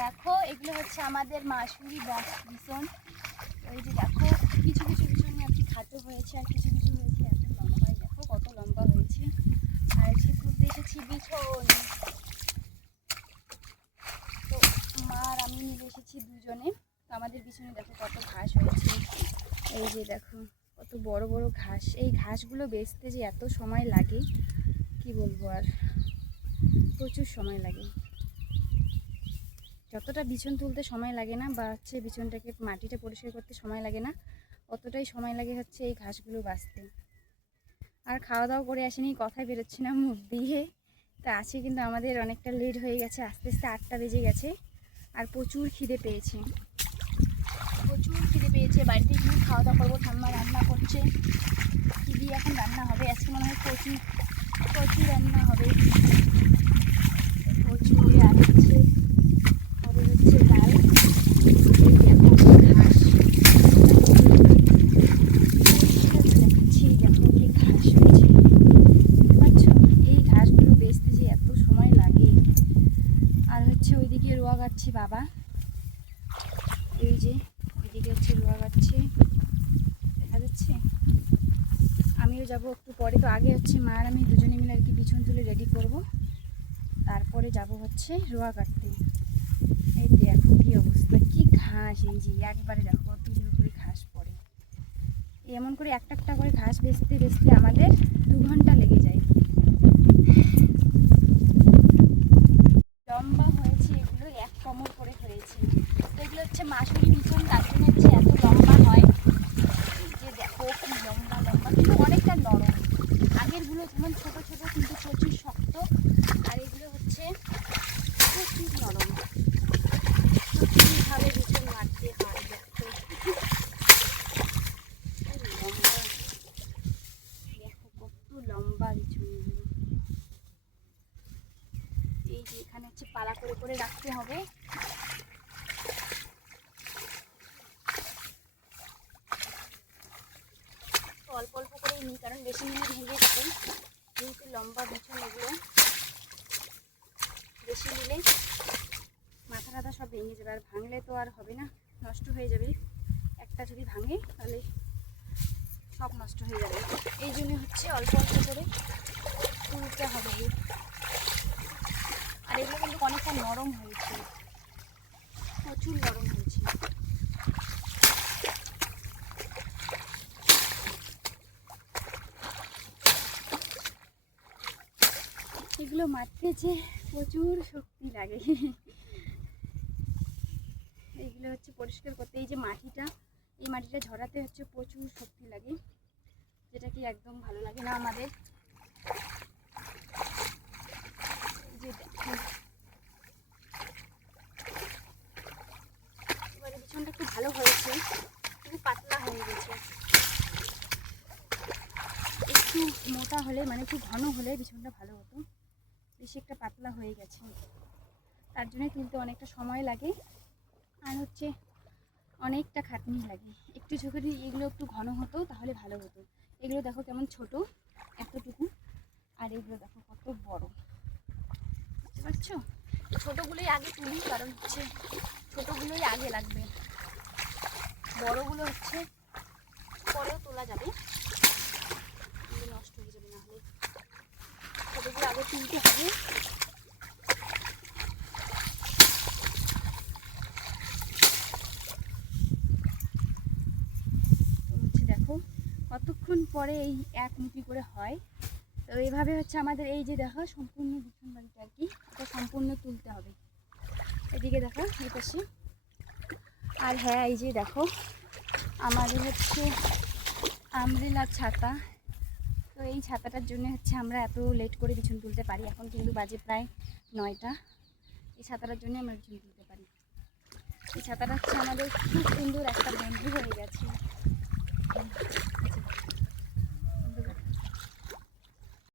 দেখো এগুলো হচ্ছে আমাদের মাসুরি বিছন। ওই যে দেখো কিছু কিছু বিছনে আর কি খাটো হয়েছে, আর কিছু কিছু হয়েছে এত লম্বাই, দেখো কত লম্বা হয়েছে। আর সে তুলতে এসেছি বিছন, তো মা আর আমি মিলে এসেছি দুজনে। তো আমাদের বিছনে দেখো কত ঘাস হয়েছে, এই যে দেখো কত বড় বড় ঘাস। এই ঘাসগুলো বেচতে যে এত সময় লাগে কি বলবো, আর প্রচুর সময় লাগে। যতটা বিছন তুলতে সময় লাগে না বা হচ্ছে বিছনটাকে মাটিটা পরিষ্কার করতে সময় লাগে না, অতটাই সময় লাগে হচ্ছে এই ঘাসগুলো বাছতে। আর খাওয়া দাওয়া করে আসেনি, কথাই বেরোচ্ছে না মুখ দিয়ে। তা আছে কিন্তু আমাদের অনেকটা লেট হয়ে গেছে, আস্তে আস্তে 8টা বেজে গেছে। আর প্রচুর খিদে পেয়েছে, বাড়িতে গিয়ে খাওয়া দাওয়া করবো। ঠাম্মা রান্না করছে, কী দিয়ে এখন রান্না হবে, আজকে মনে হয় কচু রান্না হবে। কচু হবে আর হচ্ছে ডাল। দেখাচ্ছি দেখো কি ঘাস হয়েছে, পাচ্ছ? এই ঘাসগুলো বেচতে যে এত সময় লাগে। আর হচ্ছে ওইদিকে রোয়া গাচ্ছি বাবা, এই যে ওইদিকে হচ্ছে রোয়া গাচ্ছে, দেখা যাচ্ছে। আমিও যাব একটু পরে। তো আগে হচ্ছে মা আর আমি দুজনে মিলে আর কি বিছন তুলে রেডি করব, তারপরে যাব হচ্ছে রোয়া কাটতে। এই দেখো কি অবস্থা, কি ঘাস, এই যে একবারে দেখো কতগুলো করে ঘাস পড়ে। এমন করে একটা একটা করে ঘাস বেচতে বেচতে আমাদের 2 ঘন্টা লেগে যায়। লম্বা হয়েছে এগুলো, 1 কোমর করে হয়েছে। তো এগুলো হচ্ছে মাসুরি বিছন, তার জন্য হচ্ছে এত লম্বা হয়। যে দেখো কি লম্বা লম্বা, কিন্তু অনেকটা নরম। আগেরগুলো যেমন ছোট ছোট কিন্তু প্রচুর শক্ত, আর এগুলো হচ্ছে প্রচুর নরম। প্রচুরভাবে বিছন মারতে হয়, দেখো লম্বা, দেখো কত লম্বা বিছনগুলো। এই যে এখানে হচ্ছে পালা করে করে রাখতে হবে। অল্প অল্প করেই নিই, কারণ বেশি নিলে ভেঙে যাবে, যেহেতু লম্বা বিছন এগুলো। বেশি নিলে মাথা টাথা সব ভেঙে যাবে, আর ভাঙলে তো আর হবে না, নষ্ট হয়ে যাবে। একটা যদি ভাঙে তাহলে সব নষ্ট হয়ে যাবে। এই জন্য হচ্ছে অল্প অল্প করে তুলতে হবে। আর এগুলো কিন্তু অনেকটা নরম হয়েছে, প্রচুর নরম হয়েছে। এগুলো মারতে যে প্রচুর শক্তি লাগে। এইগুলো হচ্ছে পরিষ্কার করতে, এই যে মাটিটা, এই মাটিটা ঝরাতে হচ্ছে প্রচুর শক্তি লাগে, যেটা কি একদম ভালো লাগে না আমাদের। যে দেখুন এবারে বিছনটা একটু ভালো হয়েছে, কিন্তু পাতলা হয়ে গেছে। একটু মোটা হলে, মানে একটু ঘন হলে বিছনটা ভালো হতো, বেশি একটা পাতলা হয়ে গেছে, তার জন্যই তুলতে অনেকটা সময় লাগে, আর হচ্ছে অনেকটা খাটনি লাগে। একটু যদি এগুলো একটু ঘন হতো তাহলে ভালো হতো। এগুলো দেখো কেমন ছোট, এতটুকু, আর এগুলো দেখো কত বড়, বুঝতে পারছো? ছোটোগুলোই আগে তুলি, কারণ হচ্ছে ছোটোগুলোই আগে লাগবে, বড়গুলো হচ্ছে পরেও তোলা যাবে, নষ্ট হয়ে যাবে, না হলে ছোটোগুলো আগে তুলতে হবে। দেখো কতক্ষণ পরে এই এক মুঠি করে হয়। তো এইভাবে হচ্ছে আমাদের এই যে দেখো সম্পূর্ণ বিছন বাড়িটা আর কি, এটা সম্পূর্ণ তুলতে হবে। এদিকে দেখো এই পাশে। আর হ্যাঁ, এই যে দেখো আমাদের হচ্ছে আমব্রেলার ছাতা। তো এই ছাতাটার জন্য হচ্ছে আমরা এত লেট করে বিছন তুলতে পারি। এখন কিন্তু বাজে প্রায় 9টা। এই ছাতাটার জন্য আমরা বিছন তুলতে পারি। এই ছাতাটা হচ্ছে আমাদের খুব সুন্দর একটা বন্ধু হয়ে গেছে।